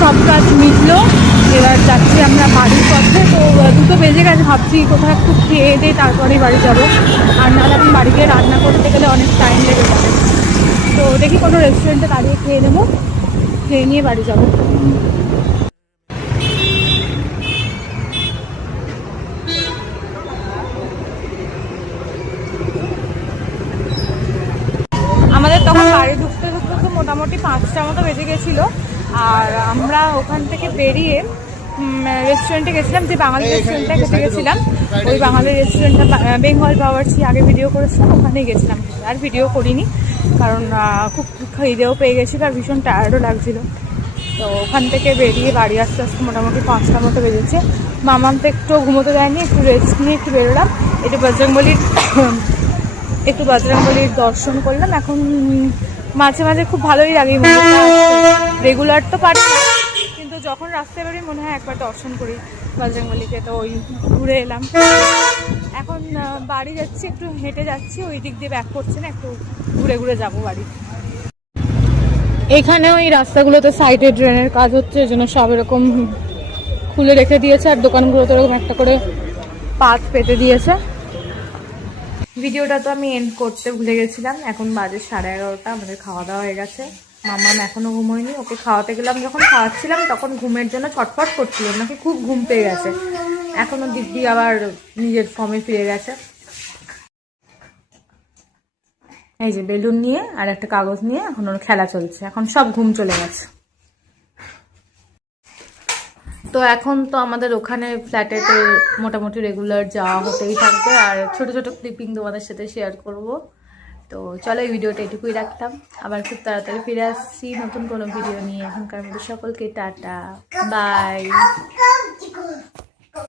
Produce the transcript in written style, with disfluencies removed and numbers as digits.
সব কাজ মিটলো। এবার যাচ্ছি আমরা বাড়ির পথে। তো 2টো বেজে গেছে, ভাবছি কোথাও একটু খেয়ে দিয়ে তারপরেই বাড়ি যাব, আর নাহলে এখন বাড়ি গিয়ে রান্না করতে গেলে অনেক টাইম লেগে যাবে। তো দেখি কোনো রেস্টুরেন্টে দাঁড়িয়ে খেয়ে নেবো, খেয়ে নিয়ে বাড়ি যাব। আমাদের তখন বাড়ি ঢুকতে ঢুকতে তো মোটামুটি 5টা মতো বেজে গেছিলো। আর আমরা ওখান থেকে বেরিয়ে রেস্টুরেন্টে গেছিলাম, যে বাঙালি রেস্টুরেন্টটা খেতে গেছিলাম। ওই বাঙালি রেস্টুরেন্টটা বেঙ্গল বাওয়ার্চি, আগে ভিডিও করেছিলাম, ওখানেই গেছিলাম। আর ভিডিও করিনি কারণ খুব খিদেও পেয়ে গেছিলো আর ভীষণ টায়ার্ডও লাগছিলো। তো ওখান থেকে বেরিয়ে বাড়ি আস্তে আস্তে মোটামুটি 5টা মতো বেজেছে। মামাম তো একটু ঘুমোতে যায়নি, একটু রেস্ট নিয়ে একটু বেরোলাম, একটু বজরংবলির দর্শন করলাম। এখন মাঝে মাঝে খুব ভালোই লাগে, রেগুলার তো পারি না, কিন্তু যখন রাস্তায় বেরোই মনে হয় একবার দর্শন করি বজরংবলিকে। তো ওই ঘুরে এলাম। এখন বাড়ি যাচ্ছি, একটু হেঁটে যাচ্ছি, ওই দিক দিয়ে ব্যাক করছে না, একটু ঘুরে ঘুরে যাবো বাড়ি। এখানে ওই রাস্তাগুলোতে সাইডে ড্রেনের কাজ হচ্ছে, এই জন্য সব এরকম খুলে রেখে দিয়েছে, আর দোকানগুলোতে এরকম একটা করে পাত পেতে দিয়েছে। ভিডিওটা তো আমি এন্ড করতে ভুলে গেছিলাম। এখন বাজে 11:30, আমাদের খাওয়া দাওয়া হয়ে গেছে। মামাম এখনো ঘুমোয়নি, ওকে খাওয়াতে গেলাম, যখন খাওয়াচ্ছিলাম তখন ঘুমের জন্য ছটফট করছিল, নাকি খুব ঘুম পেয়ে গেছে। এখনো দিব্যি আবার নিজের ফর্মে ফিরে গেছে। এই যে বেলুন নিয়ে আর একটা কাগজ নিয়ে এখন ওর খেলা চলছে, এখন সব ঘুম চলে গেছে। তো এখন তো আমাদের ওখানে ফ্ল্যাটেতে মোটামুটি রেগুলার যাওয়া হতেই থাকবে, আর ছোট ছোট ক্লিপিং তোমাদের সাথে শেয়ার করব। তো চলো, এই ভিডিওটা এটুকুই রাখতাম, আবার খুব তাড়াতাড়ি ফিরে আসছি নতুন কোনো ভিডিও নিয়ে। এখনকার মধ্যে সকলকে টাটা, বাই।